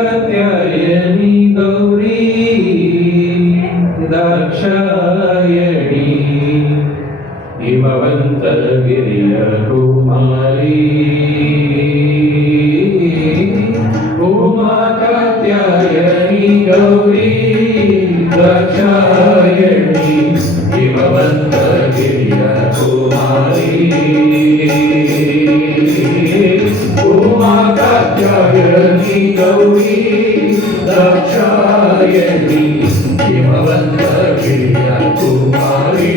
उमाकात्यायनी गौरी दाक्षायणी हिमवन्तगिरिय कुमारी उमाकात्यायनी गौरी दाक्षायणी हिमवन्तगिरिय कुमारी उमाकात्यायनी गौरी दाक्षायणी हिमवन्तगिरिय कुमारी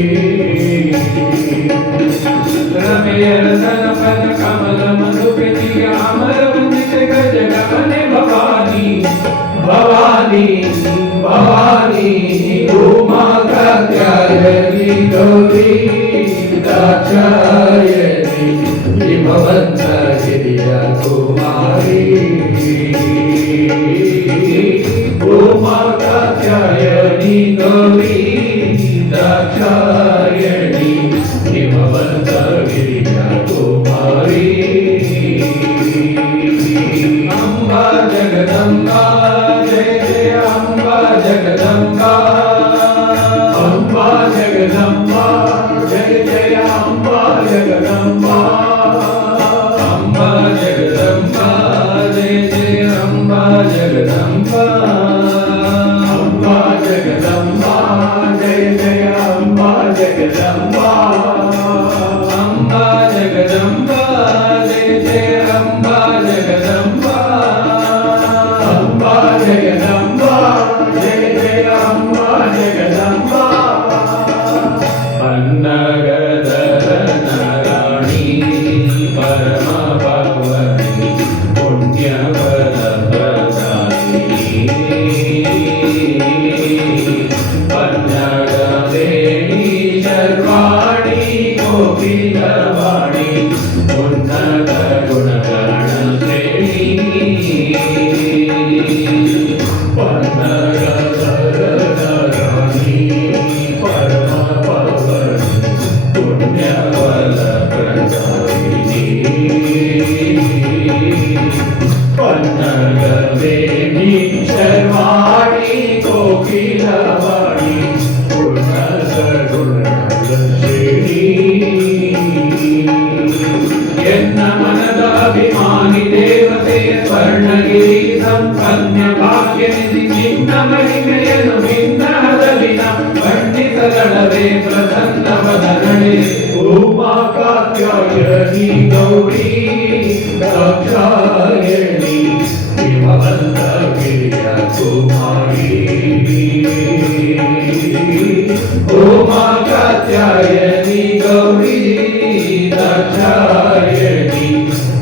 रमयरतन कमलमनुपति अमरवन्दित गजगमने भवानी भवानी भवानी उमाकात्यायनी गौरी दाक्षायणी हिमवन्तगिरिय कुमारी उमाकात्यायनी गौरी दाक्षायणी हिमवन्तगिरिय कुमारी अम्बा जगदम्बा जय जय अम्बा जगदम्बा अम्बा जगदम्बा जय जय अम्बा जगदम्बा अम्बा जगदम्बा जय जय अम्बा जगदम्बा अम्बा जगदम्बा जय जय अम्बा जगदम्बा अम्बा जगदम्बा जय जय अम्बा जगदम्बा अम्बा जगदम्बा जय जय अम्बा जगदम्बा अन्नगदरनराणि परम भगवति पुण्यफलप्रदायिनी पन्नगदेवी शर्वाणि कोकिलवाणि उन्नत गुणगणश्रेणी पन्नगदरनराणि परम भगवति पुण्यफलप्रदायिनी पन्नगदेवी शर्वाणि कोकिलवाणि उन्नत गुणगणश्रेणी ಎನ್ನ ಮನದ ಅಭಿಮಾನಿ ದೇವತೆಯ ಸ್ವರ್ಣಗಿರಿ ಸಂಪನ್ನ ಭಾಗ್ಯನಿಧಿ ನಿನ್ನ ಮಹಿಮೆಯನ್ನು ಭಿನ್ನದಲಿನ ಬಣ್ಣಿಸಗಣವೇ ಪ್ರಸನ್ನ ವದನಳೆ ಉಮಾಕಾತ್ಯಾಯನಿ ಗೌರಿ ದಾಕ್ಷಾಯಣಿ ಹಿಮವन्तಗಿರಿಯ ಕುಮಾರಿ ಉಮಾಕಾತ್ಯಾಯನಿ ಗೌರಿ दाक्षायणी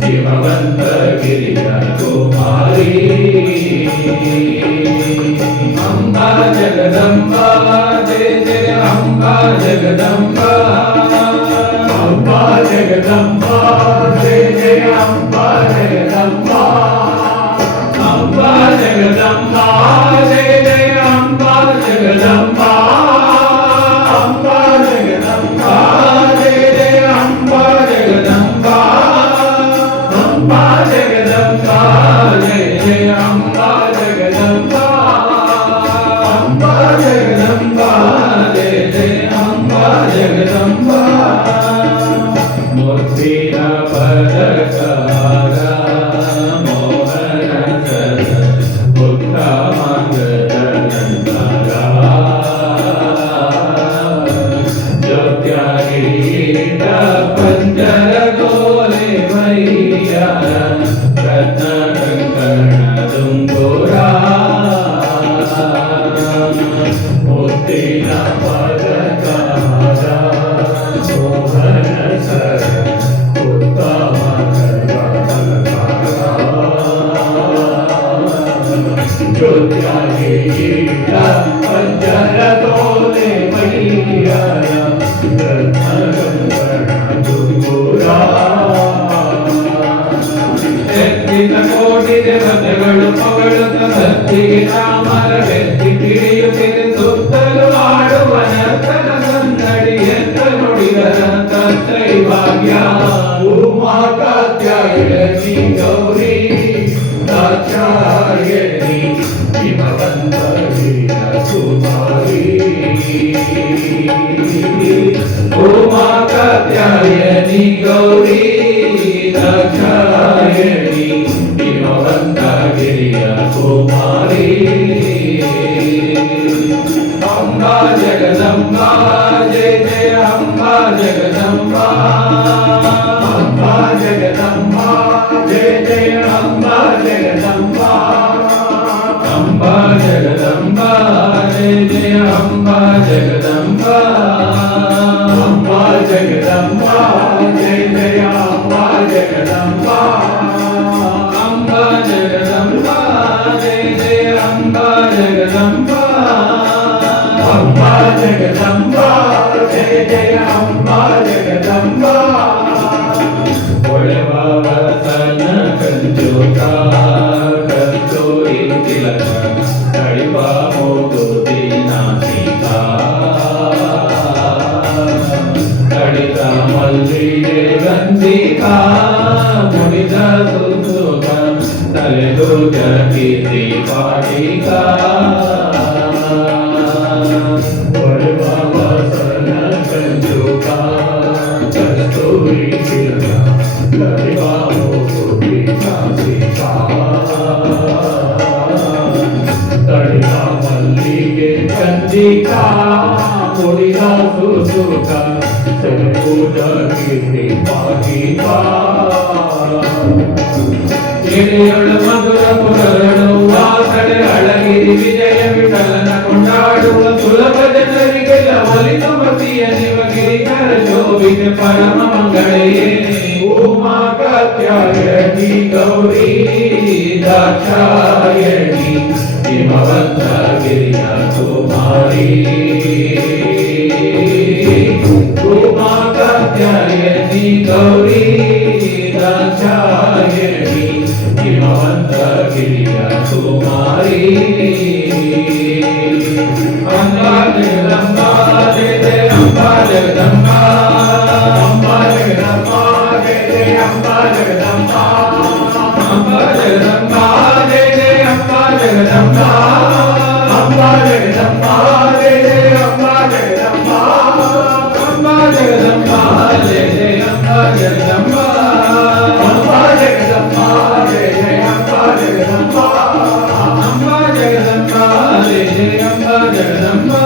हिमवन्तगिरिय कुमारी अम्बा जगदम्बा जय जय अम्बा जगदम्बा अम्बा जगदम्बा जय जय अम्बा जगदम्बा अम्बा जगदम्बा जय जय अम्बा जगदम्बा अम्बा जगदम्बा जय जय अम्बा जगदम्बा अम्बा जगदम्बा जय जय अम्बा जगदम्बा अम्बा जगदम्बा जय जय अम्बा जगदम्बा मूर्तिन पदकार मोहन उत्तमङ्गलनन्दरा ज्योत्यागीत पंजरगोले मैया रत्नकङ्कण दुङ्गुरा मुक्तिन पदकार मोहन सर उत्तम ज्योत्यागीत पंजरगोले मैया रत्नकङ्कण त्रैभाग्या उमा कात्यायनी गौरी दाक्षायणी हिमवन्तरी सुमारी उमा कात्यायनी गौरी दाक्षायणी हिमवन्तगिरिय कुमारी अम्बा जगदम्बा जय जय अम्बा जगदम्बा अम्बा जगदम्बा जय जय अम्बा जगदम्बा अम्बा जगदम्बा जय जय अम्बा जगदम्बा अम्बा जगदम्बा जय जय अम्बा जगदम्बा अम्बा जगदम्बा जय जय अम्बा जगदम्बा अम्बा जगदम्बा जय जय अम्बा जगदम्बा ಒಳವವತನ ಕಂಜೋತ ಕಸ್ತೂರಿ ತಿಲಕ ಕಳಿಪ ಮೋಗುತಿ ನಾಸಿಕಾ ಕಡಿತ ಮಲ್ಲಿಗೆ ಗಂಧಿಕಾ ಮುಡಿದ ಸುಸುಕ ತಲೆದೂಜ ಕೀರ್ತಿ ಪಾಟಿಕಾ ಒಳವವತನ ಕಂಜೋತ ಕಸ್ತೂರಿ ತಿಲಕ ತಡಿತ ಮಲ್ಲಿಗೆ ಚಂದಿಕಾ ಮುಡಿದ ಸುಸುಕ ತಲೆಗೂಜ ಕೀರ್ತಿ ಪಾಟಿಕಾ ಎಳೆಯೊಳ ಮಧುರ ಪುರಳು ವಾಸಳೆ ಅಳಗಿರಿ ವಿಜಯ ವಿಠಲನ ಕೊಂಡಾಡುವ ಸುಲಭ ಜನರಿಗೆಲ್ಲ ಒಲಿದು ಮತಿಯ ನಿವಗಿರಿಕರ ಶೋಭಿತ ಪರಮ ಮಂಗಳೆಯೇ ಉಮಾ ಕಾತ್ಯಾಯನಿ ಗೌರಿ ದಾಕ್ಷಾಯಣಿ ಹಿಮವಂತಗಿರಿಯ ಕುಮಾರಿ ಉಮಾ ಕಾತ್ಯಾಯನಿ ಗೌರಿ ದಾಕ್ಷಾಯಣಿ ಹಿಮವಂತಗಿರಿಯ ಕುಮಾರಿ ಅಂಬಾ ಜಗದಂಬಾ ಜಯ ಜಯ ಅಂಬಾ ಜಗದಂಬಾ ಅಂಬಾ ಜಗದಂಬಾ ಜಯ ಜಯ ಅಂಬಾ ಜಗದಂಬಾ ಅಂಬಾ ಜಗದಂಬಾ ಜಯ ಜಯ ಅಂಬಾ ಜಗದಂಬಾ ಅಂಬಾ ಜಗದಂಬಾ ಜಯ ಜಯ ಅಂಬಾ ಜಗದಂಬಾ ಅಂಬಾ ಜಗದಂಬಾ ಜಯ ಜಯ ಅಂಬಾ ಜಗದಂಬಾ ಅಂಬಾ ಜಗದಂಬಾ ಜಯ ಜಯ ಅಂಬಾ ಜಗದಂಬಾ ಅಂಬಾ ಜಗದಂಬಾ ಜಯ ಜಯ ಅಂಬಾ ಜಗದಂಬಾ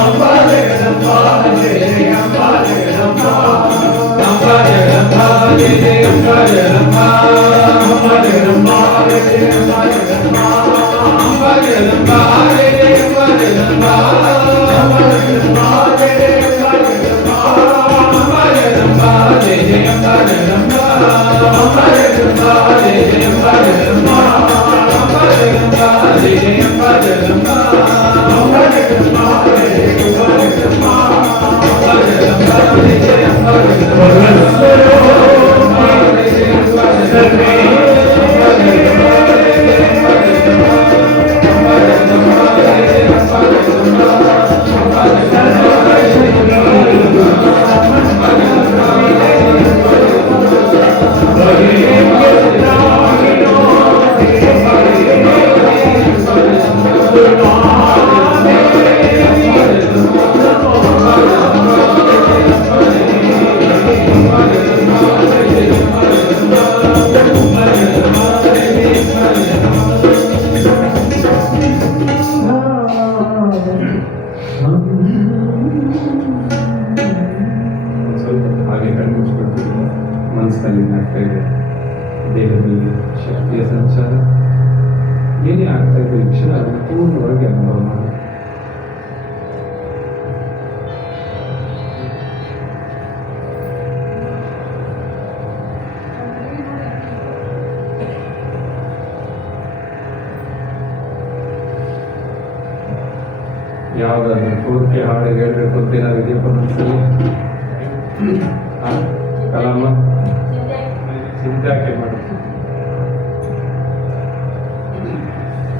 ಅಂಬಾ ಜಗದಂಬಾ ಜಯ ಜಯ ಅಂಬಾ ಜಗದಂಬಾ ಅಂಬಾ ಜಗದಂಬಾ ಜಯ ಜಯ ಅಂಬಾ ಜಗದಂಬಾ ಅಂಬಾ ಜಗದಂಬಾ ಜಯ ಜಯ ಅಂಬಾ ಜಗದಂಬಾ ಅಂಬಾ ಜಗದಂಬಾ ಜಯ ಜಯ ಅಂಬಾ ಜಗದಂಬಾ ಅಂಬಾ ಜಗದಂಬಾ ಜಯ ಜಯ ಅಂಬಾ ಜಗದಂಬಾ ಅಂಬಾ ಜಗದಂಬಾ ಜಯ ಜಯ ಅಂಬಾ ಜಗದಂಬಾ ಅಂಬಾ ಜಗದಂಬಾ ಜಯ ಜಯ ಅಂಬಾ ಜಗದಂಬಾ ಅಂಬಾ ಜಗದಂಬಾ ಜಯ ಜಯ ಅಂಬಾ ಜಗದಂಬಾ ಅಂಬಾ ಜಗದಂಬಾ ಜಯ ಜಯ ಅಂಬಾ ಜಗದಂಬಾ ಅಂಬಾ ಜಗದಂಬಾ ಜಯ ಜಯ ಅಂಬಾ ಮನಸ್ಸಿನಲ್ಲಿ ಆಗ್ತಾ ಇದೆ, ದೇಹದಲ್ಲಿ ಶಕ್ತಿಯ ಸಂಚಾರ ಏನೇ ಆಗ್ತಾ ಇದೆ ಈ ಕ್ಷಣ ಪೂರ್ಣವಾಗಿ ಅನುಭವ ಮಾಡಿ. ಯಾವುದಾದ್ರೂ ಪೂರ್ತಿ ಹಾಡು ಹೇಳಬೇಕು ಅಂತ ಏನಾದ್ರು ಇದೆಯಪ್ಪ ಮನಸ್ಸಲ್ಲಿ? ಕಲಾಮ ಚಿಂತೆ ಯಾಕೆ ಮಾಡುತ್ತೆ?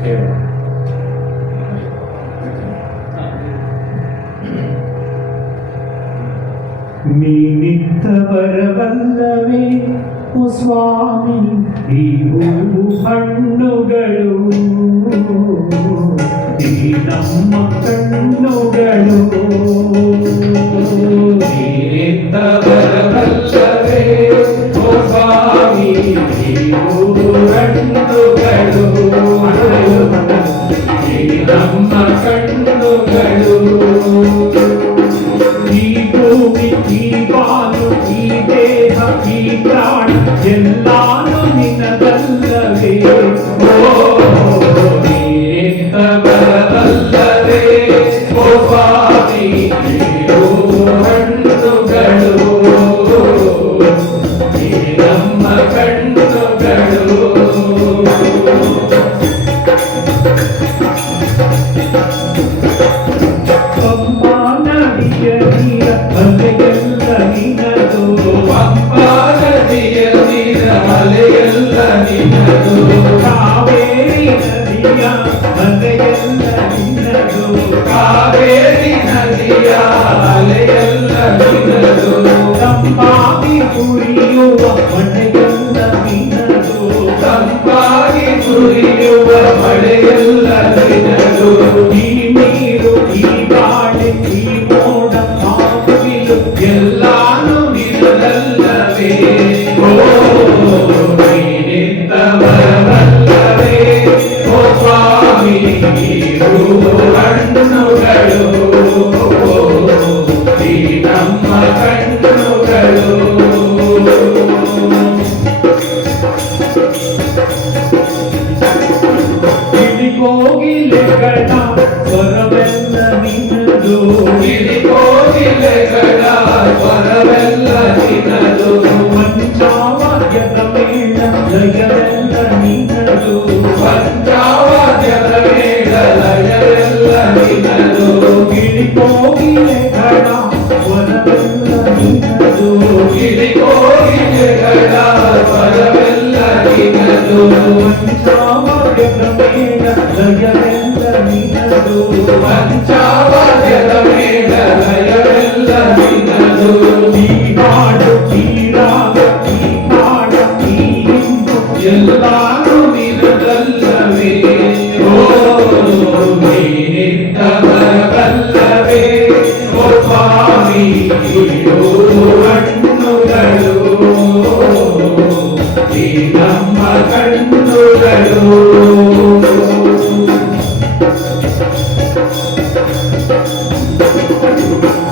ಹೇಳು. ನೀನಿತ್ತವರವಲ್ಲವೇ ಓ ಸ್ವಾಮಿ ಈ ಹೂವು ಹಣ್ಣುಗಳು ಈ ನಮ್ಮ ಕಣ್ಣುಗಳು ನೀನಿತ್ತವರವಲ್ಲವೇ ಓ ಸ್ವಾಮಿ ಈ ಹೂವು ಹಣ್ಣುಗಳು ಈ ನಮ್ಮ ಕಣ್ಣುಗಳು ಈ ಭೂಮಿ ಈ ಬಾನು ಈ ದೇಹ ಈ ಪ್ರಾಣ ಎಲ್ಲಾನು ನಿನ್ನದಲ್ಲವೇ ನೀನಿತ್ತವರವಲ್ಲವೇ ಓ ಸ್ವಾಮಿ ಈ ಹೂವು ಹಣ್ಣುಗಳು ಈ ನಮ್ಮ ಕಣ್ಣುಗಳು ಪಂಪಾ ನದಿಯ ನೀರ ಅಲೆಯೆಲ್ಲ ನಿನ್ನದು ಪಂಪಾ ನದಿಯ ನೀರ ಅಲೆಯೆಲ್ಲ ನಿನ್ನದು ಕಾವೇರಿ ನದಿಯ ಅಲೆಯೆಲ್ಲ ನಿನ್ನದು ಕಾವೇರಿ ನದಿಯ ಅಲೆಯೆಲ್ಲ ನಿನ್ನದು ತಂಪಾಗಿ ಸುರಿಯುವ ಮಳೆಯೆಲ್ಲ ನಿನ್ನದು ತಂಪಾಗಿ ಸುರಿಯುವ ಮಳೆಯೆಲ್ಲ ನಿನ್ನದು ಈ ನೀರು ಈ ಗಾಳಿ ಈ ಮೋಡ ಮಾವಿಲು ಎಲ್ಲಾನು ನಿನ್ನದಲ್ಲವೇ ಓ ನೀನಿತ್ತವರವಲ್ಲವೇ ಓ ಸ್ವಾಮಿ ಈ ಹೂವು ಹಣ್ಣುಗಳು ಈ ನಮ್ಮ ಕಣ್ಣುಗಳು ಗಿಳಿಗೋಗಿಲೆಗಳ ಸ್ವರವೆಲ್ಲ ನಿನ್ನದು ಗಿಳಿಕೋಗಿಲೆಗಳ ಸ್ವರವೆಲ್ಲ ನಿನ್ನದು ಪಂಚಾವಾದ್ಯದ ಮೇಳ ಲಯವೆಲ್ಲ ನಿನ್ನದು ಪಂಚಾವಾದ್ಯದ ಮೇಳ ಲಯವೆಲ್ಲ ನಿನ್ನದು ಗಿಳಿಗೋಗಿಲೆಗಳ ಸ್ವರವೆಲ್ಲ ನಿನ್ನದು ಗಿಳಿಕೋಗಿಲೆಗಳ ಸ್ವರವೆಲ್ಲ ನಿನ್ನದು ಪಂಚಾವಾದ್ಯದ ಮೇಳ ಲಯವೆಲ್ಲ ನಿನ್ನದು ಪಂಚಾವಾದ್ಯದ ಮೇಳ ಲಯವೆಲ್ಲ ನಿನ್ನದು ಈ ಹಾಡು ಈ ರಾಗ ಈ ಹಾಡ ಈ ಹಿಂದು ಎಲ್ಲಾನು ನಿನ್ನದಲ್ಲವೇ ಓ ನೀನಿತ್ತವರವಲ್ಲವೇ ಓ ಸ್ವಾಮಿ ಈ ಹೂವು ಹಣ್ಣುಗಳು ಈ ನಮ್ಮ ಕಣ್ಣುಗಳು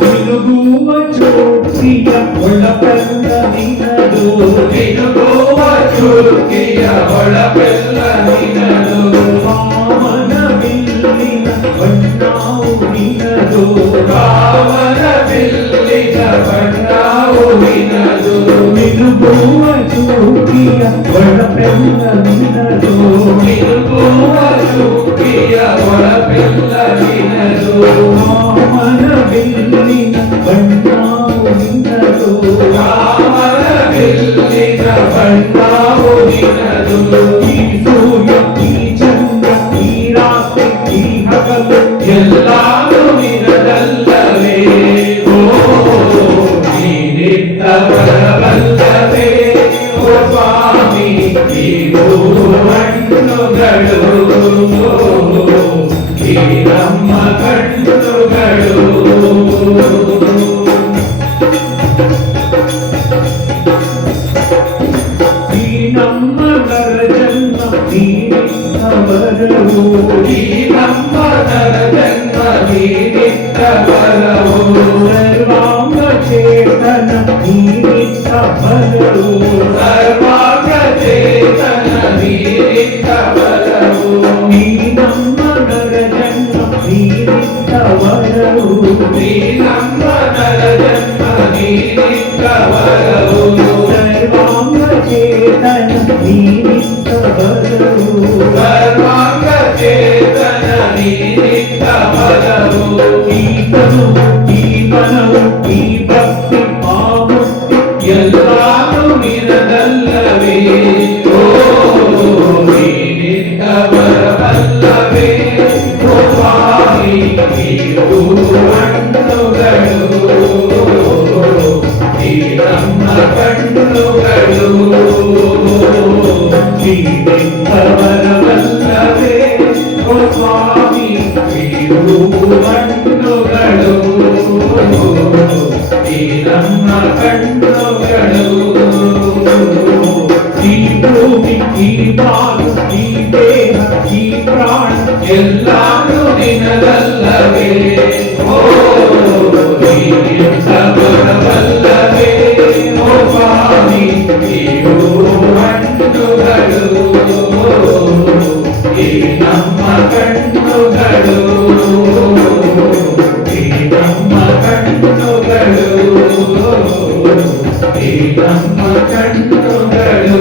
ತಿರುಗುವ ಚೋಟಿಯ ಒಳಪೆಲ್ಲ ನಿನ್ನದು ತಿರುಗುವ ಚುಕ್ಕಿಯ ಹೊಳಪೆಲ್ಲ ನಿನ್ನದು ಕಾಮನ ಬಿಲ್ಲಿನ ಬಣ್ಣವು ನಿನ್ನದು ಕಾಮನ ಬಿಲ್ಲಿನ ಬಣ್ಣವು ನಿನ್ನದು ತಿರುಗುವ ಚೋಟಿಯ ಒಳಪೆಲ್ಲ ನಿನ್ನದು ತಿರುಗುವ ಚುಕ್ಕಿಯ ಹೊಳಪೆಲ್ಲ ನಿನ್ನದು ಕಾಮನ ಬಿಲ್ಲಿನ ಬಣ್ಣವು ನಿನ್ನದು ಕಾಮನ ಬಿಲ್ಲಿನ ಬಣ್ಣವು ನಿನ್ನದು ಈ ಸೂರ್ಯ ಈ ಚಂದ್ರ ಈ ರಾತ್ರಿ ಈ ಹಗಲು ಎಲ್ಲಾನು ನಿನ್ನದಲ್ಲವೇ ಓ ನೀನಿತ್ತವರವಲ್ಲವೇ ಓ ಸ್ವಾಮಿ ಈ ಹೂವು ಹಣ್ಣುಗಳು ಈ ನಮ್ಮ ಕಣ್ಣುಗಳು ಈ ನಮ್ಮ ನರ ಜನ್ಮ ನೀನಿತ್ತವರವು ಈ ನಮ್ಮ ನರ ಜನ್ಮ ನೀನಿತ್ತವರವು ಸರ್ವಾಂಗ ಚೇತನ ನೀನಿತ್ತವರವು ಸರ್ವಾಂಗ ಚೇತನ ನೀನಿತ್ತವರವು ಈ ನಮ್ಮ ನರ ಜನ್ಮ ನೀನಿತ್ತವರವು ನೀ ನಮ್ಮ ನರ ಜನ್ಮ ನೀನಿತ್ತವರವು ಸರ್ವಾಂಗ ಚೇತನ ನೀನಿತ್ತವರವು ಸರ್ವಾಂಗ ಚೇತನ ನೀನಿತ್ತವರವು ಈ ತನು ಈ ಮನವು ಈ ಭಕ್ತಿ ಆ ಮುಕ್ತಿ ಎಲ್ಲಾನು ನಿನ್ನದಲ್ಲವೇ ಓ ನೀನಿತ್ತವರವಲ್ಲವೇ ಓ ಸ್ವಾಮಿ ಈ ಹೂವು ಹಣ್ಣುಗಳು ನಮ್ಮ ಕಣ್ಣುಗಳು ನೀವೆಂಥವರವಲ್ಲವೇ ಓ ಸ್ವಾಮಿ ಇವು ಕಣ್ಣುಗಳು ಈ ನಮ್ಮ ಕಣ್ಣುಗಳು ಈ ಭೂಮಿ ಈ ಬಾಳು ಈ ದೇಹ ಈ ಪ್ರಾಣ ಎಲ್ಲಾನು ನಿನದಲ್ಲವೇ ಓ ನೀನೆಂಥವರವಲ್ಲವೇ ಓ ಸ್ವಾಮಿ ಇವು ಕಣ್ಣುಗಳು ಈ ನಮ್ಮ ಕಣ್ಣುಗಳು ಈ ನಮ್ಮ ಕಣ್ಣುಗಳು ಈ ನಮ್ಮ ಕಣ್ಣುಗಳು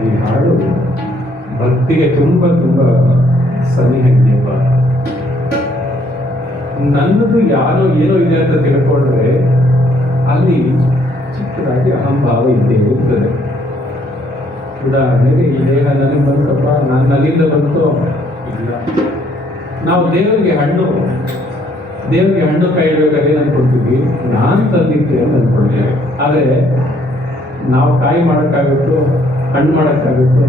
ಈ ಹಾಡು ಭಕ್ತಿಗೆ ತುಂಬಾ ಸನಿಹಂಗಿಯಪ್ಪ. ನನ್ನದು ಯಾರೋ ಏನೋ ಇದೆ ಅಂತ ತಿಳ್ಕೊಂಡ್ರೆ ಅಲ್ಲಿ ಚಿಕ್ಕದಾಗಿ ಅಹಂಭಾವ ಇದ್ದೇ ಇರ್ತದೆ. ಉದಾಹರಣೆಗೆ ಈ ದೇಹ ನನಗೆ ಬಂತಪ್ಪ, ನಾನು ನನ್ನಿಂದ ಬಂತು ಇಲ್ಲ. ನಾವು ದೇವರಿಗೆ ಹಣ್ಣು ಕೈ ಇಡಬೇಕಾದ್ರೆ ಏನು ಅನ್ಕೊಳ್ತೀವಿ, ನಾನು ತಂದಿದ್ದೆ ಅಂತ ಅನ್ಕೊಳ್ತೇವೆ. ಆದರೆ ನಾವು ಕಾಯಿ ಮಾಡೋಕ್ಕಾಗುತ್ತೋ ಹಣ್ಣು ಮಾಡೋಕ್ಕಾಗುತ್ತೋ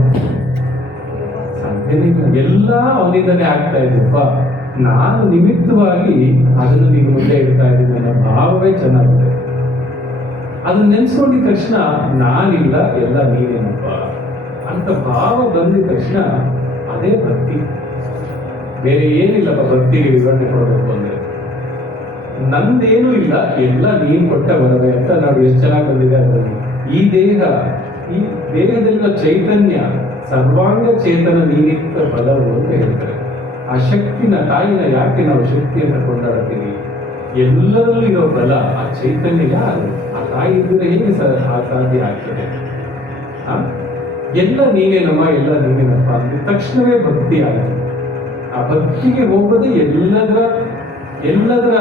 ಸಾಧ್ಯನೇ ಇಲ್ಲ. ಎಲ್ಲ ಅವನಿಂದಲೇ ಆಗ್ತಾ ಇದ್ದಪ್ಪ, ನಾನು ನಿಮಿತ್ತವಾಗಿ ಅದನ್ನು ನಿನ್ನ ಮುಂದೆ ಇಡ್ತಾ ಇದ್ದೀನಿ ಅನ್ನೋ ಭಾವವೇ ಚೆನ್ನಾಗಿದೆ. ಅದನ್ನ ನೆನ್ಸ್ಕೊಂಡಿದ ತಕ್ಷಣ ನಾನಿಲ್ಲ ಎಲ್ಲ ನೀನೇನಪ್ಪ ಅಂತ ಭಾವ ಬಂದಿದ ತಕ್ಷಣ ಅದೇ ಭಕ್ತಿ. ಬೇರೆ ಏನಿಲ್ಲಪ್ಪ ಭಕ್ತಿಗೆ ವಿವರಣೆ ಕೊಡಬೇಕು ಅಂದ್ರೆ, ನಂದೇನೂ ಇಲ್ಲ ಎಲ್ಲ ನೀನ್ ಕೊಟ್ಟ ಬರವೆ ಅಂತ ನಾವು ಎಷ್ಟು ಚೆನ್ನಾಗಿ ಬಂದಿದೆ ಅದರಲ್ಲಿ. ಈ ದೇಹದಲ್ಲಿನ ಚೈತನ್ಯ ಸರ್ವಾಂಗ ಚೇತನ ನೀನಿತ್ತ ಬಲವು ಅಂತ ಹೇಳ್ತಾರೆ. ಆ ಶಕ್ತಿನ ತಾಯಿನ ಯಾಕೆ ನಾವು ಶಕ್ತಿ ಅಂತ ಕೊಂಡಾಡ್ತೀವಿ? ಎಲ್ಲರಲ್ಲೂ ಇರೋ ಬಲ ಆ ಚೈತನ್ಯ ಯಾರು? ಆ ತಾಯಿ ಇದ್ದರೆ ಹೇಗೆ ಸಾಧ್ಯ ಆಗ್ತದೆ? ಎಲ್ಲ ನೀನೇನಮ್ಮ ಎಲ್ಲ ನೀನೇನಪ್ಪ ಅಂದ ತಕ್ಷಣವೇ ಭಕ್ತಿ ಆಗಿದೆ. ಆ ಭಕ್ತಿಗೆ ಹೋಗೋದೇ ಎಲ್ಲದರ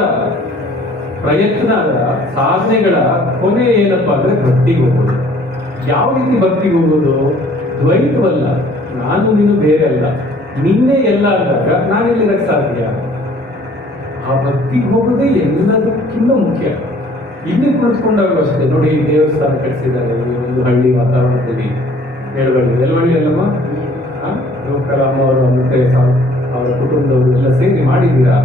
ಪ್ರಯತ್ನದ ಸಾಧನೆಗಳ ಕೊನೆ ಏನಪ್ಪಾ ಅಂದ್ರೆ ಭಕ್ತಿಗೆ ಹೋಗೋದು. ಯಾವ ರೀತಿ ಭಕ್ತಿಗೆ ಹೋಗೋದು? ದ್ವೈತವಲ್ಲ, ನಾನು ನೀನು ಬೇರೆ ಅಲ್ಲ, ನಿನ್ನೆ ಎಲ್ಲ ಅಂದಾಗ ನಾನೆಲ್ಲಿರಕ್ಕೆ ಸಾಧ್ಯ? ಆ ಭಕ್ತಿಗೆ ಹೋಗೋದೇ ಎಲ್ಲದಕ್ಕಿಂತ ಮುಖ್ಯ. ಇಲ್ಲಿ ಕುಳಿತುಕೊಂಡಾಗ ಅಷ್ಟೇ ನೋಡಿ, ಈ ದೇವಸ್ಥಾನ ಕಟ್ಟಿಸಿದ್ದಾರೆ ಈ ಒಂದು ಹಳ್ಳಿ ವಾತಾವರಣದಲ್ಲಿ. ಎಲ್ವಳ್ಳಿ ಅಲ್ಲಮ್ಮ, ಅಮ್ಮ ಅವರು ಮತ್ತೆ ಅವರ ಕುಟುಂಬದವರು ಎಲ್ಲ ಸೇರಿ ಮಾಡಿದ್ದೀರಾ.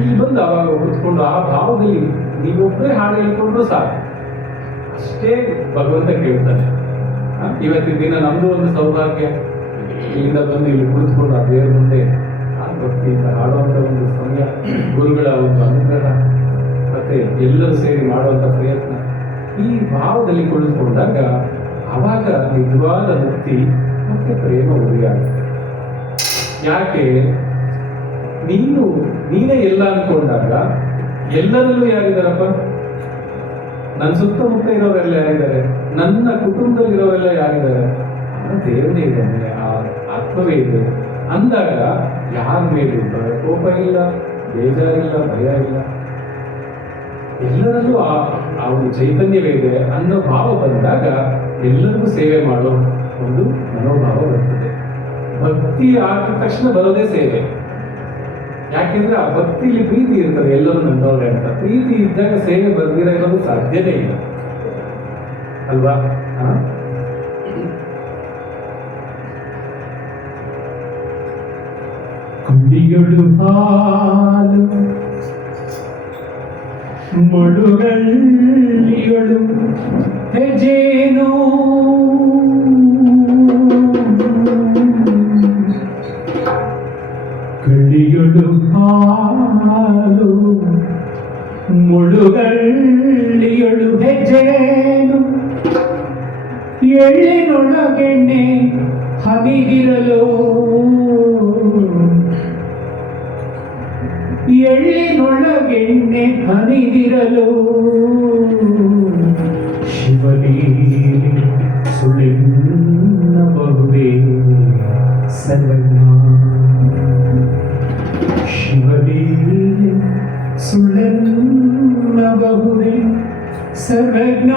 ಇಲ್ಲಿ ಬಂದು ಅವಾಗ ಕುಳಿತುಕೊಂಡು ಆ ಭಾವದಲ್ಲಿ ನೀವೊಬ್ಬರೇ ಹಾಡು ಹೇಳ್ಕೊಂಡ್ರು ಸಾಕು, ಅಷ್ಟೇ ಭಗವಂತ ಕೇಳ್ತಾನೆ. ಇವತ್ತಿನ ದಿನ ನಮ್ದು ಒಂದು ಸೌಭಾಗ್ಯ, ಇಲ್ಲಿಂದ ಬಂದು ಇಲ್ಲಿ ಕುಳಿತುಕೊಂಡು ಆ ದೇವರ ಮುಂದೆ ಆ ಭಕ್ತಿಯಿಂದ ಹಾಡುವಂತ ಒಂದು ಸಮಯ, ಗುರುಗಳ ಒಂದು ಅನುಗ್ರಹ, ಮತ್ತೆ ಎಲ್ಲರೂ ಸೇರಿ ಮಾಡುವಂತ ಪ್ರಯತ್ನ, ಈ ಭಾವದಲ್ಲಿ ಕುಳಿತುಕೊಂಡಾಗ ಅವಾಗ ನಿಜವಾದ ಮುಕ್ತಿ ಮತ್ತೆ ಪ್ರೇಮ ಉರಿಯಾಗುತ್ತೆ. ಯಾಕೆ? ನೀನೇ ಎಲ್ಲ ಅನ್ಕೊಂಡಾಗ ಎಲ್ಲರಲ್ಲೂ ಯಾರಿದ್ದಾರಪ್ಪ? ನನ್ನ ಸುತ್ತಮುತ್ತ ಇರೋರೆಲ್ಲ ಯಾರಿದ್ದಾರೆ? ನನ್ನ ಕುಟುಂಬದಲ್ಲಿರೋರೆಲ್ಲ ಯಾರಿದ್ದಾರೆ? ದೇವನೇ ಇದ್ದಾನೆ, ಆ ಆತ್ಮವೇ ಇದೆ ಅಂದಾಗ ಯಾರ ಮೇಲೂ ಕೋಪ ಇಲ್ಲ, ಬೇಜಾರಿಲ್ಲ, ಭಯ ಇಲ್ಲ. ಎಲ್ಲರಲ್ಲೂ ಆ ಒಂದು ಚೈತನ್ಯವೇ ಇದೆ ಅನ್ನೋ ಭಾವ ಬಂದಾಗ ಎಲ್ಲರಿಗೂ ಸೇವೆ ಮಾಡೋ ಒಂದು ಮನೋಭಾವ ಬರ್ತದೆ. ಭಕ್ತಿ ಆದ ತಕ್ಷಣ ಬರೋದೇ ಸೇವೆ. ಯಾಕೆಂದ್ರೆ ಆ ಭಕ್ತಿಲಿ ಪ್ರೀತಿ ಇರ್ತದೆ, ಎಲ್ಲರೂ ನನ್ನೋರೆ ಅಂತ. ಪ್ರೀತಿ ಇದ್ದಾಗ ಸೇವೆ ಬರ್ದಿರ ಇರೋದು ಸಾಧ್ಯನೇ ಇಲ್ಲ ಅಲ್ವಾ? ಕುಡಿಗಳು ಹಾಲು ಮಡುಗಳ್ಳಿಗಳು ಹೆಜೇನೋ ಕಳ್ಳಿಗಳು ಹಾಲು ಮುಳುಗಳ್ಳಿಗಳು ಹೆಜ್ಜೇನು ಎಳ್ಳಿನೊಳಗೆಣ್ಣೆ ಹನಿಗಿರಲು ಎಳ್ಳಿನೊಳಗೆಣ್ಣೆ ಹನಿದಿರಲು ಶಿವಲೀಲೆ ಸುಳೆನ್ನಬಹುದೇ ಸರ್ವಜ್ಞ ಶಿವಲೀಲೆ ಸುಳೆನ್ನಬಹುದೇ ಸರ್ವಜ್ಞ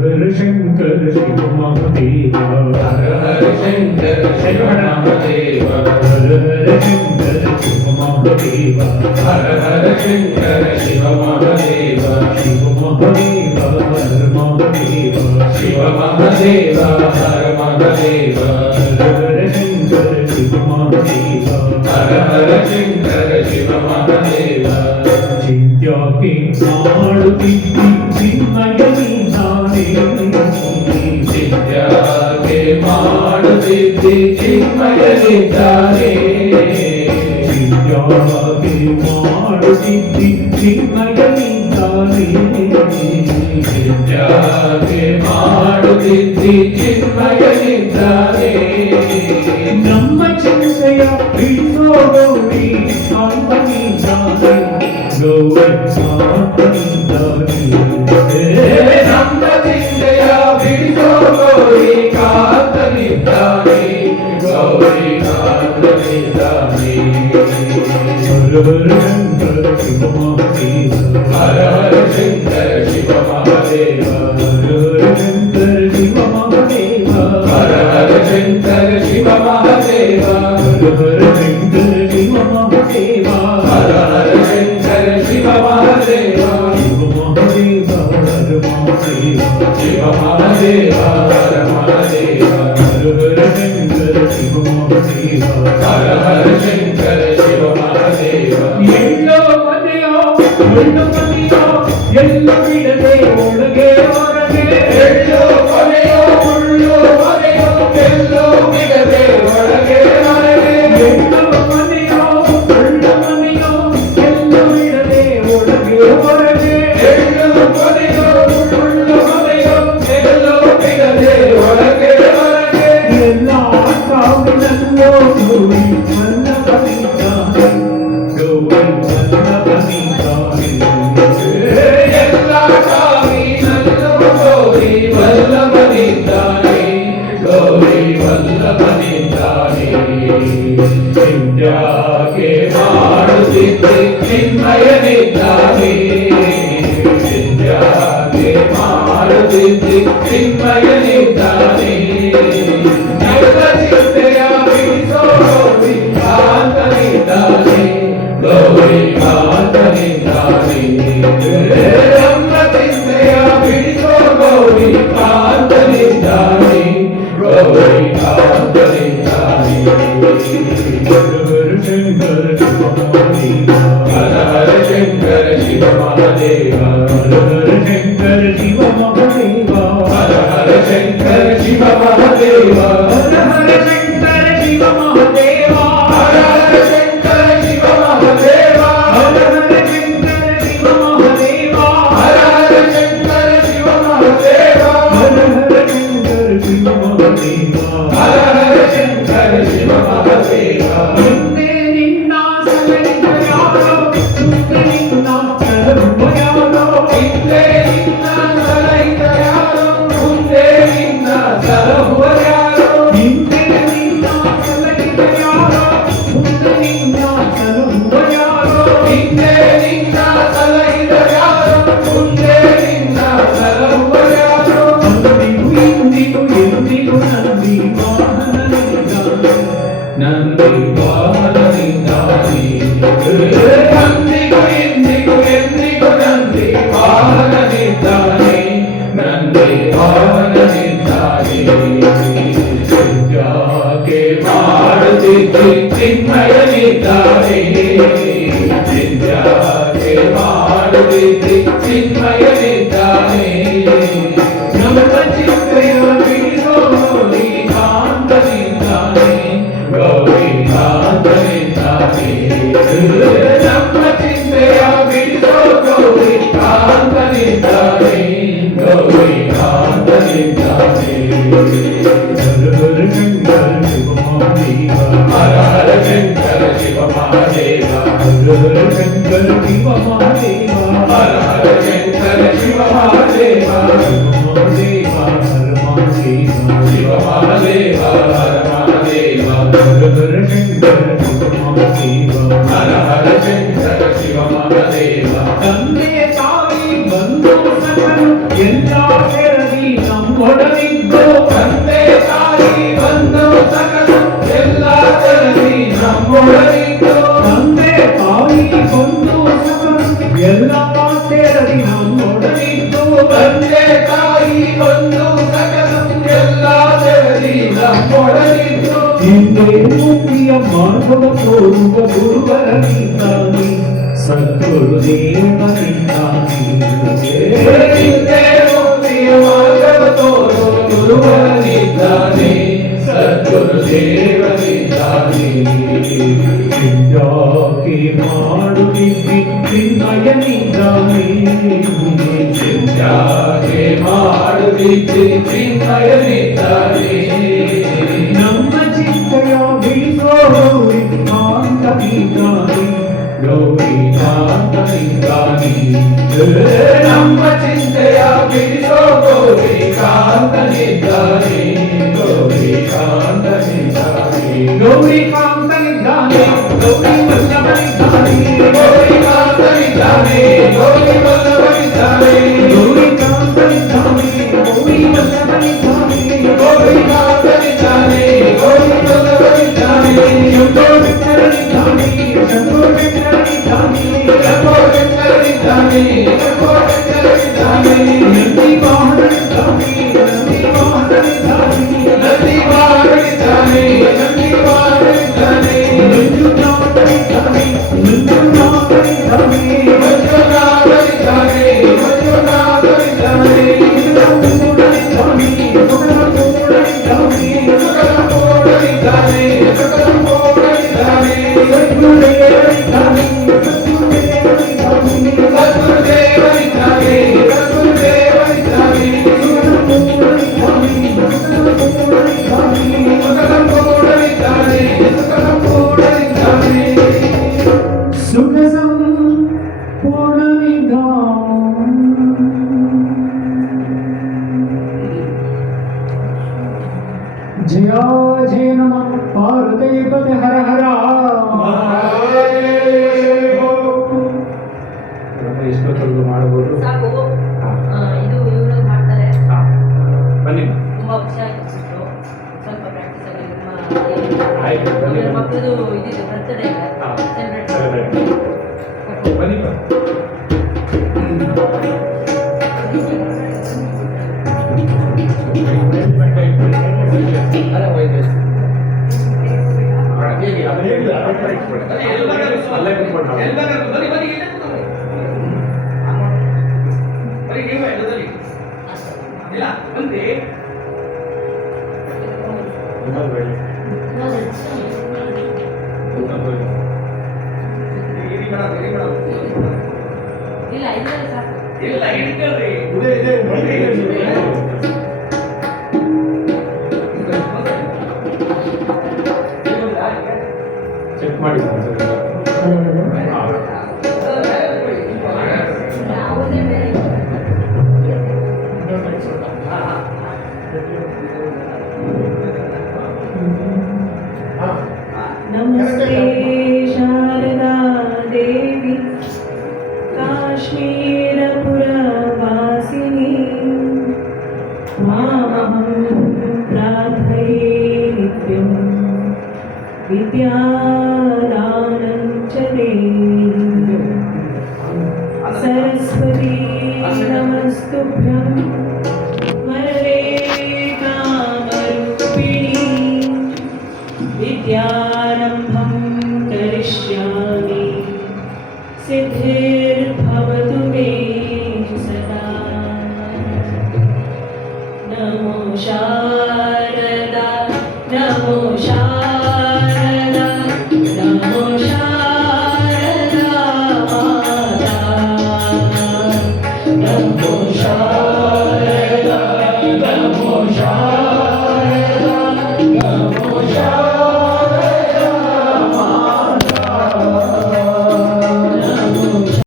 ಹರ हर शंकर शिव महादेव हर हर शंकर शिव महादेव हर हर शंकर शिव महादेव हर हर शंकर शिव महादेव शिव महादेव हर महादेव शिव महादेव हर महादेव हर हर शंकर शिव महादेव हर हर शंकर शिव महादेव चिंत्या के मारुति चिन्मयी नारे चिंत्या के ಮಾಡುತ್ತಿದ್ದಿ ಚಿನ್ಮಯ ನಿದ್ದಾನೆ चिंत्या के मारुति चिन्मयी नारे ಚಿಂತ್ಯಾ के ಮಾಡುತ್ತಿದ್ದಿ ಚಿನ್ಮಯ ನಿದ್ದಾನೆ ನಮ್ಮ ಚಿಂತೆಯ ಬಿಡಿಸೋ ಗೌರಿ ಆಂತನಿ ಜಾನೆ ಗೌರಿ ಆಂತನಿ ಜಾನೆ ನಮ್ಮ ಚಿಂತೆಯ ಬಿಡಿಸೋ ಗೌರಿ ಕಾಂತನಿದ್ದಾನೆ ಗೌರಿ ಕಾಂತನಿದ್ದಾನೆ हर हर शंकर शिव महादेव ಹರ ಹರ ಶಂಕರ ಶಿವ ಮಹಾದೇವ हर हर शंकर शिव महादेव ಹರ ಹರ ಶಂಕರ ಶಿವ ಮಹಾದೇವ शिव महादेव हर महादेव ಶಿವ ಮಹಾದೇವ ಹರ ಹರ ಶಂಕರ ಶಿವ ಮಹಾದೇವ ಎಲ್ಲೋ ಮನೆಯೋ ಒಳ್ಳು ಮನೆಯೋ ಎಲ್ಲ ಬಿಡದೆ ಒಳಗೆ ಹೊರಗೆ ಎಲ್ಲೋ ಕೊನೆಯೋ ಮುಳ್ಳು ಮನೆಯೋ ಎಲ್ಲೋ ಬಿಡದೆ ಒಳಗೆ ಹೊರಗೆ ಎಲ್ಲೋ ಮನೆಯೋ ಒಳ್ಳು ಮನೆಯೋ ಎಲ್ಲ ಬಿಡದೆ ಒಳಗೆ ಹೊರಗೆ ಎಲ್ಲೋ ಕೊನೆಯೋ ಮುಳ್ಳು ಮನೆಯೋ ಎಲ್ಲೋ ಬಿಡದೆ ಒಳಗೆ ಹೊರಗೆ ಎಲ್ಲ ಸಾವಿನಲ್ಲೋ ಗೌರಿ ಮನ್ನ ಬಲಿತಾನೆ ಗೌರಿ ಮನ್ನ ಬಲಿತಾನೆ ಎಲ್ಲ ಕಾವಿನಲ್ಲೂ ಗೌರಿ ವಲ್ಲಭನಿದ್ದಾನೆ ಗೌರಿ ವಲ್ಲಭನಿದ್ದಾನೆ ಚಿಂತ್ಯಾಗೆ ಮಾಡುತ್ತಿದ್ದೆ ಚಿನ್ಮಯನಿದ್ದಾನೆ ಚಿಂತ್ಯಾಗೆ ಮಾಡುತ್ತಿದ್ದೆ ಚಿನ್ಮಯನಿದ್ದಾನೆ ಎಲ್ಲ ಚಿಂತೆಯ ಬಿಡಿಸೋ ಗೌರಿ ಕಾಂತನಿದ್ದಾನೆ ಗೌರಿ ಕಾಂತನಿದ್ದಾನೆ ನಮ್ಮ ಚಿಂತೆಯ ಬಿಡಿಸೋ ಗೌರಿ ಕಾಂತನಿದ್ದಾನೆ ಗೌರಿ ಕಾಂತನಿದ್ದಾನೆ हर हर शंकर शिव महादेव ಹರ ಹರ ಶಂಕರ ಶಿವ ಮಹಾದೇವ हर हर शंकर शिव ಹರ महादेव ಹರ ಶಂಕರ ಶಿವ ಮಹಾದೇವ हर हर शंकर शिव महादेव ಹರ ಹರ ಶಂಕರ ಶಿವ ಮಹಾದೇವ हर हर शंकर शिव महादेव ಹರ ಹರ ಶಂಕರ ಶಿವ ಮಹಾದೇವ हर हर शंकर शिव महादेव ಹಿಂದೆ ನಿನ್ನ ಸಲಹಿದ ಯಾರೋ ಮುಂದೆ ನಿನ್ನ ಸಲಹುವ ಯಾರೋ ಹಿಂದೆ ನಿನ್ನ ಸಲಹಿತ ಯಾರು ಮುಂದೆ ನಿನ್ನ ಸಲಹುವ ಯಾರು ಹಿಂದೆ ನಿನ್ನ ಸಲಹಿದ ಯಾರೋ ಮುಂದೆ ನಿನ್ನ ಸಲಹುವ ಯಾರೋ ಹಿಂದೆ ನಿನ್ನ ಸಲಹಿತ ಯಾರು ಮುಂದೆ ನಿನ್ನ ಸಲಹುವ ಯಾರು ಅಂದಿಗೂ ಇಂದಿಗೂ ಎಂದಿಗೂ ನಂದಿ ವಾಹನನಿದ್ದಾನೆ ನಂದಿ ವಾಹನನಿದ್ದಾನೆ ನಂದಿಗೂ ಇಂದಿಗೂ ಎಂದಿಗೂ ನಂದಿ ವಾಹನನಿದ್ದಾನೆ ನಂದಿ ವಾಹನನಿದ್ದಾನೆ ಚಿಂತ್ಯಾಗೆ ಮಾಡುತ್ತಿದ್ದೆ ಚಿನ್ಮಯನಿದ್ದಾನೆ ಚಿಂತ್ಯಾಗೆ ಮಾಡುತ್ತಿದ್ದೆ ಚಿನ್ಮಯನಿದ್ದಾನೆ ನಮ್ಮ ಚಿಂತೆಯ ಬಿಡಿಸೋ ಗೌರಿ ಕಾಂತನಿದ್ದಾನೆ ಗೌರಿ ಕಾಂತನಿದ್ದಾನೆ ನಮ್ಮ ಚಿಂತೆಯ ಬಿಡಿಸೋ ಗೌರಿ ಕಾಂತನಿದ್ದಾನೆ ಗೌರಿ ಕಾಂತನಿದ್ದಾನೆ हर हर शंकर शिव महादेव हर हर शंकर शिव महादेव हर हर शंकर शिव महादेव महादेव हर महादेव शिव महादेव हर महादेव हर हर शंकर शिव महादेव हर हर शंकर शिव महादेव ತಂದೆ ತಾಯಿ ಬಂಧು ಸಕಲು ಎಲ್ಲ ಕೆರದಿ ನಮ್ಮೊಡನಿದ್ದು ತಂದೆ ತಾಯಿ ಬಂಧು ಸಕಲ ಎಲ್ಲ ಜನನಿ ನಮ್ಮೊಡನಿದ್ದು ತಂದೆ ತಾಯಿ ಬಂಧು ಸಕಲ ಎಲ್ಲ ಸೇರಲಿ ನಮ್ಮೊಡನಿದ್ದು ತಂದೆ ತಾಯಿ ಬಂಧು ಸಕಲ ಎಲ್ಲ ಜನನಿ ನಮ್ಮೊಡನಿದ್ದು ಹಿಂದೆ ಮುಕ್ತಿಯ ಮಾರ್ಗವ ತೋರುವ ಗುರುವರನಿದ್ದಾನೆ ಸದ್ಗುರುದೇವನಿದ್ದಾನೆ ಹಿಂದೆ ಮುಕ್ತಿಯ ಮಾರ್ಗವ ತೋರುವ ಗುರುವರನಿದ್ದಾನೆ ಸದ್ಗುರುದೇವನಿದ್ದಾನೆ ಯಾಕೆ ಮಾಡುತ್ತಿದ್ದಿ ಚಿನ್ಮಯನಿದ್ದಾನೆ ಯಾಕೆ ಮಾಡುತ್ತಿದ್ದೆ ಚಿನ್ಮಯನಿದ್ದಾನೆ ನಮ್ಮ ಚಿಂತೆಯ ಬಿಡಿಸೋ ಗೌರಿ ಕಾಂತನಿದ್ದಾನೆ ಗೌರಿ ಕಾಂತನಿದ್ದಾನೆ ನಮ್ಮ ಚಿಂತೆಯ ಬಿಡಿಸೋ ಗೌರಿ ಕಾಂತನಿದ್ದಾನೆ ಗೌರಿ ಕಾಂತನಿದ್ದಾನೆ ಗೌರಿ ಕಾಂತನಿದ್ದಾನೆ ಗೌರಿ ವಲ್ಲಭನಿದ್ದಾನೆ ಗೌರಿ ಕಾಂತನಿದ್ದಾನೆ ಗೌರಿ ವಲ್ಲಭನಿದ್ದಾನೆ ಗೌರಿ ಕಾಂತನಿದ್ದಾನೆ ಗೌರಿ ವಲ್ಲಭನಿದ್ದಾನೆ ಗೌರಿ ಕಾಂತನಿದ್ದಾನೆ ಗೌರಿ ವಲ್ಲಭನಿದ್ದಾನೆ ಶಂಭೋ ಶಂಕರನಿದ್ದಾನೆ ಶಂಭೋ ಶಂಕರನಿದ್ದಾನೆ ಶಂಭೋ ಶಂಕರನಿದ್ದಾನೆ ಶಂಭೋ ಶಂಕರನಿದ್ದಾನೆ ನಂದಿ ವಾಹನನಿದ್ದಾನೆ ನಂದಿ ವಾಹನನಿದ್ದಾನೆ ನಂದಿ ವಾಹನನಿದ್ದಾನೆ ನಂದಿ ವಾಹನನಿದ್ದಾನೆ ಮಂಜುನಾಥನಿದ್ದಾನೆ ಮಂಜುನಾಥನಿದ್ದಾನೆ ಮಂಜುನಾಥನಿದ್ದಾನೆ ಮಂಜುನಾಥನಿದ್ದಾನೆ ಸುಗಲಪೂರ್ಣನಿದ್ದಾನೆ ಸುಗಲಪೂರ್ಣನಿದ್ದಾನೆ ಸುಗಲಪೂರ್ಣನಿದ್ದಾನೆ ಸುಗಲಪೂರ್ಣನಿದ್ದಾನೆ ಸದ್ಗುರುದೇವನಿದ್ದಾನೆ ಸದ್ಗುರುದೇವನಿದ್ದಾನೆ ಸದ್ಗುರುದೇವನಿದ್ದಾನೆ ಸದ್ಗುರುದೇವನಿದ್ದಾನೆ ಸುಗಲಪೂರ್ಣನಿದ್ದಾನೆ ಸುಗಲಪೂರ್ಣನಿದ್ದಾನೆ ಸುಖ ಸಂಪೂರ್ಣನಿಧಾನ ಜಯ ಜಯ ನಮಃ ಪಾರ್ವತಿ ಪತಿ ಹರ ಹರ ಎಷ್ಟೊತ್ತರೆಗೂ ಮಾಡಬಹುದು. ಸಾಕು. ಹಾ. ಇದು ಇವರು ಮಾಡ್ತಾರೆ. ಹಾ. ಬನ್ನಿ ತುಂಬಾ ಖುಷಿ ಆಯ್ತು ಸಿಸ್ಟ್ರು. ಸ್ವಲ್ಪ ಪ್ರಾಕ್ಟೀಸ್ ಆಗಿ ಆಯ್ತು, ಬನ್ನಿ. ನಿಮ್ಮ ಮಕ್ಕಳದು ಇದಿದೆ ಬರ್ತಡೇ ಹಾ. Celebrate Celebrate. ಬನ್ನಿ ಬಾ. ಅಲ್ಲೇ ಕೂತ್ಕೊಂಡು ನಾವು. ಇನ್ನೊಂದು ಬೇಡ. ಇನ್ನೊಂದು ಬೇಡ. ಇಲ್ಲ ಇದ್ರೆ ಸಾಕು. ಚೆಕ್ ಮಾಡಿ ಒಂದ್ಸರಿ. ಹಾ. ಯಾವುದೇ ಬೇರೆ नमस्ते शारदा देवी काश्मीरपुरवासिनी मामहं प्रार्थये नित्यं विद्यादानं च देहि सरस्वती नमस्तुभ्यं